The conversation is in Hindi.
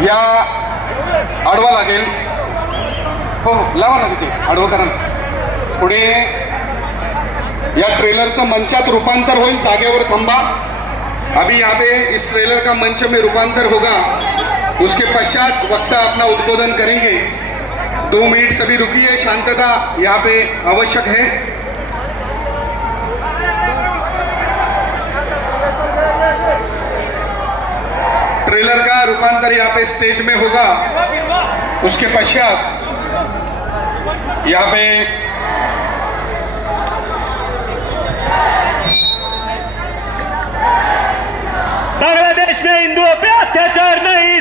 या आडवा लागेल। हो हो लावा ना तिथे आडवं करा ना। पुढे या ट्रेलरचं मंचात रूपांतर होईल, जागेवर थांबा। अभी यहाँ पे इस ट्रेलर का मंच में रूपांतर होगा, उसके पश्चात वक्ता अपना उद्बोधन करेंगे। 2 मिनट सभी रुकिए, शांतता यहाँ पे आवश्यक है। ट्रेलर का रूपांतर यहाँ पे स्टेज में होगा, उसके पश्चात यहाँ पे बांग्लादेश में हिंदुओं पे अत्याचार नहीं।